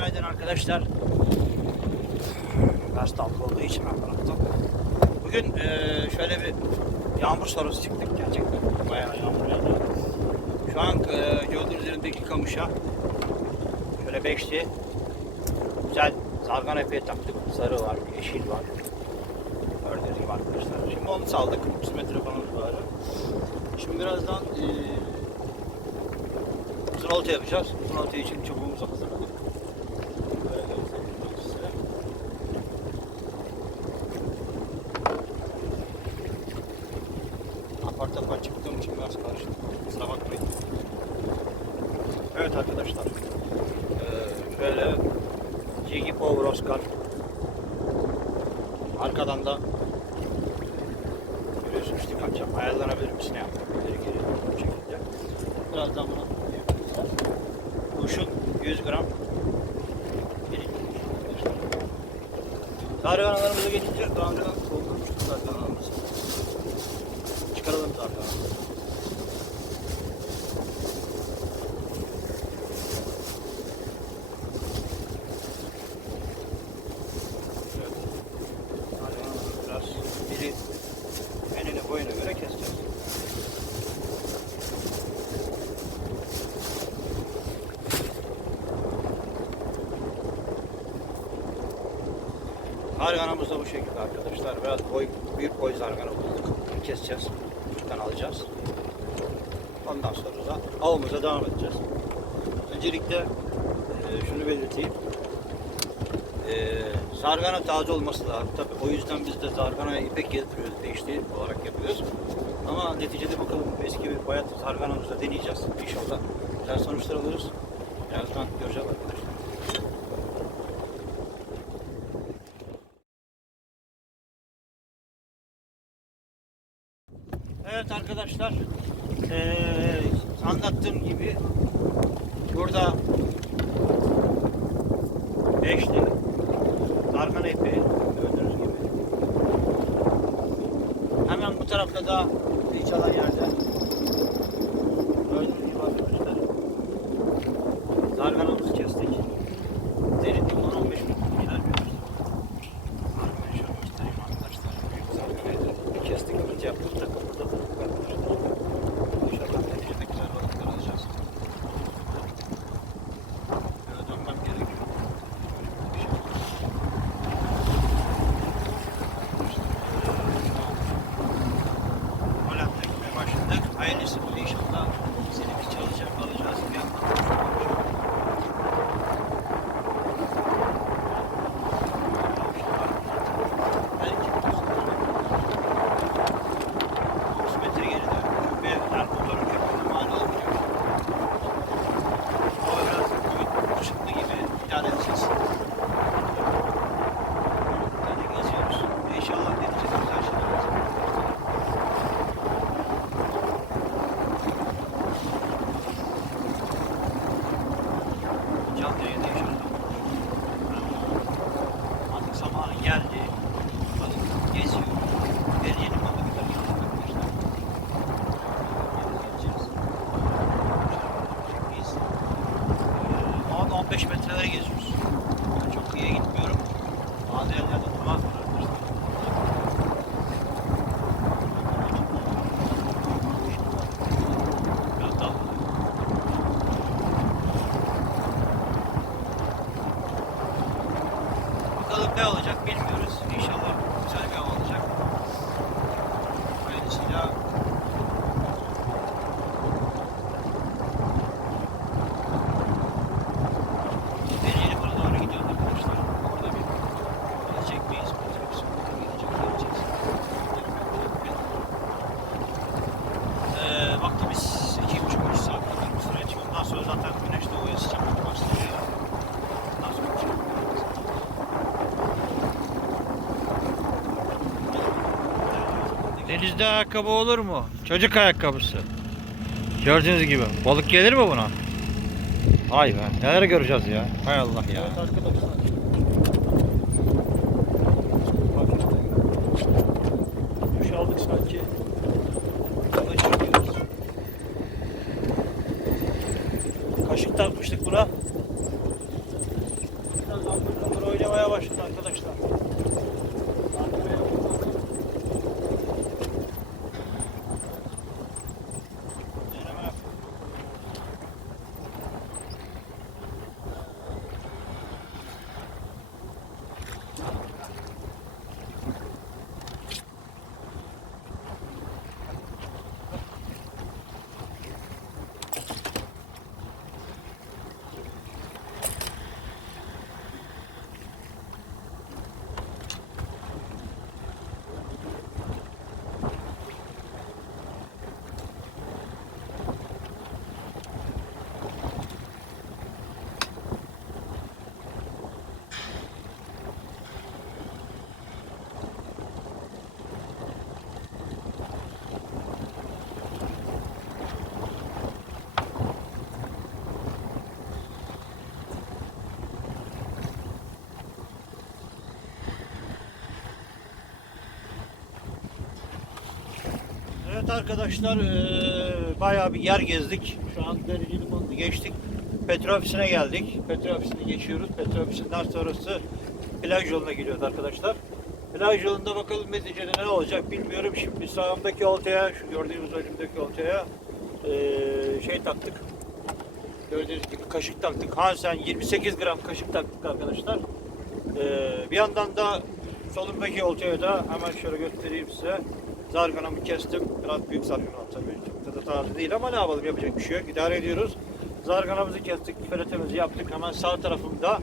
Günaydın arkadaşlar. Gaz dalga olduğu için bıraktım. Bugün eee, şöyle bir yağmur sonrası çıktık gerçekten. Bayağı yağmur yağdı. Şu an eee yolun üzerindeki kamışa şöyle beşli güzel zargan epey taktık. Sarı var, yeşil var. Gördüğünüz gibi arkadaşlar. Şimdi onu saldık. 30 metre falan var. Şimdi birazdan eee uzun olta yapacağız. Uzun olta için çubuğumuzu hazırladık. Böyle göstereyim size. Apar topar çıktığım için biraz karıştı. Kusura bakmayın. Evet arkadaşlar. Ee, şöyle Oscar. Arkadan da görüyorsunuz değil mi akşam ayarlanabilir misin ya? İleri geri bu şekilde. Birazdan bunu. Kuşun 100 gram birinci Tarih analarımıza geçince daha önceden doldurmuştuk zaten analarımızı. Çıkaralım zaten. Boyuna göre keseceğiz. Zarganamız da bu şekilde arkadaşlar. Biraz boy, büyük boy zargana bulduk. Keseceğiz. Buradan alacağız. Ondan sonra da avımıza devam edeceğiz. Öncelikle e, şunu belirteyim. E, zargana taze olması lazım. Tabii o yüzden biz de zarganaya ipek getiriyoruz. Değişti olarak yapıyoruz. Ama neticede bakalım eski bir bayat zarganamızı deneyeceğiz. İnşallah güzel sonuçlar alırız. Birazdan göreceğiz arkadaşlar. Evet arkadaşlar, eee, anlattığım gibi burada beşli dargan ipi gördüğünüz gibi. Hemen bu tarafta da iç alan yerde gördüğünüz gibi arkadaşlar zarganamızı kestik. Derinlik 10-15 metre gider bir Zarganayı şöyle göstereyim arkadaşlar. Büyük zarganayı bir kestik, önce yaptık da kapattık arkadaşlar. İnşallah neticede güzel balıklar alacağız. Böyle dönmem gerekiyor. Böyle bir şey. Hollanda gitmeye başladık. Hayırlısı bu inşallah. Seni bir çalışacak alacağız. Bir yandan Belki 30 metre geride bir yani motorun köpüğünün mani olmayacak. Hava biraz bugün ışıklı gibi idare edeceğiz. Böyle geziyoruz. İnşallah neticede güzel şeyler olacak. Canlı yayında yaşıyoruz. Artık zamanı geldi. Balık geziyor. Bir yeni balıklar gelecek arkadaşlar. Geleceğiz. Biz eee, 10-15 metrelere geziyoruz. Yani çok iyiye gitmiyorum. Bazı yerlerde durmaz var arkadaşlar. Biraz daha Bakalım ne olacak bilmiyoruz. İnşallah güzel bir av olacak. Hayırlısıyla Dereceli bana doğru gidiyoruz arkadaşlar. Orada bir gelecek miyiz? Otobüs burada gelecek, geleceğiz. Ee, vaktimiz iki buçuk üç saat kadar bir süreç. Ondan sonra zaten güneş doğuya sıcaklık başlıyor. Ondan sonra bir şey yapacağız. Denizde ayakkabı olur mu? Çocuk ayakkabısı. Gördüğünüz gibi. Balık gelir mi buna? Vay be. Neler göreceğiz ya. Hay Allah ya. Evet Evet arkadaşlar eee, bayağı bir yer gezdik. Şu an Derece Limanı'nı geçtik. Petrol ofisine geldik. Petrol ofisine geçiyoruz. Petrol ofisinden sonrası plaj yoluna gidiyoruz arkadaşlar. Plaj yolunda bakalım neticede ne olacak bilmiyorum. Şimdi sağımdaki oltaya, şu gördüğünüz önümdeki oltaya eee, şey taktık. Gördüğünüz gibi kaşık taktık. Hansen 28 gram kaşık taktık arkadaşlar. Ee, bir yandan da solumdaki oltaya da hemen şöyle göstereyim size. Zarganamı kestim. Biraz büyük zargana tabii. Çok da taze değil ama ne yapalım yapacak bir şey yok. İdare ediyoruz. Zarganamızı kestik. Feretemizi yaptık. Hemen sağ tarafımda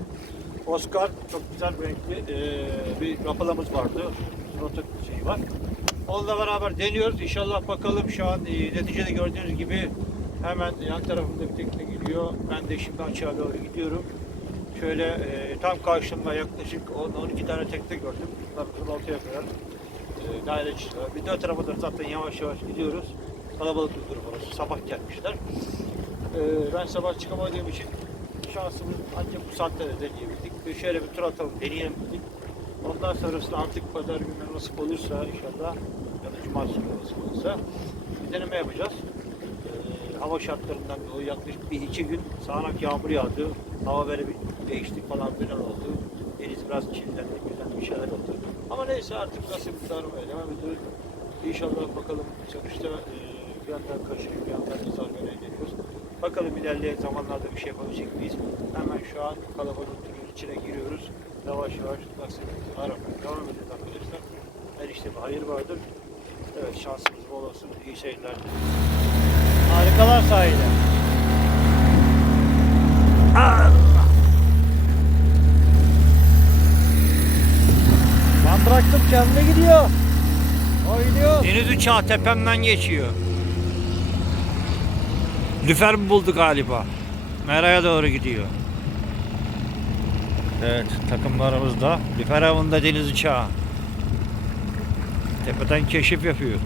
Oscar çok güzel renkli ee, bir rapalamız vardı. Rota şeyi var. Onunla beraber deniyoruz. İnşallah bakalım şu an e, neticede gördüğünüz gibi hemen yan tarafımda bir tekne geliyor. Ben de şimdi açığa doğru gidiyorum. Şöyle e, tam karşımda yaklaşık 10-12 tane tekne gördüm. Bunlar kızıl altıya kadar e, daire çiziyorlar. Bir de da zaten yavaş yavaş gidiyoruz. Kalabalık bir grup orası. Sabah gelmişler. E, ben sabah çıkamadığım için şansımız ancak bu saatte de deneyebildik. Bir şöyle bir tur atalım, deneyelim dedik. Ondan sonrasında artık pazar günü nasip olursa inşallah ya da cumartesi günü nasip olursa bir deneme yapacağız. Ee, hava şartlarından dolayı yaklaşık bir iki gün sağanak yağmur yağdı. Hava böyle bir değişti falan filan oldu. Deniz biraz kirlendi, kirlendi bir şeyler oldu. Ama neyse artık nasip aramaya devam ediyoruz. İnşallah bakalım sonuçta e, bir yandan kaşıyor, bir yandan da zarganaya geliyoruz. Bakalım ilerleyen zamanlarda bir şey yapabilecek miyiz? Hemen şu an kalabalığın türün içine giriyoruz. Yavaş yavaş nasibimizi aramaya devam edeceğiz arkadaşlar. Her işte bir hayır vardır. Evet şansımız bol olsun. İyi seyirler. Harikalar sahili. Ben kendine gidiyor. Oynuyor. Deniz uçağı tepemden geçiyor. Lüfer mi buldu galiba? Mera'ya doğru gidiyor. Evet takımlarımız da. Lüfer avında deniz uçağı. Tepeden keşif yapıyor.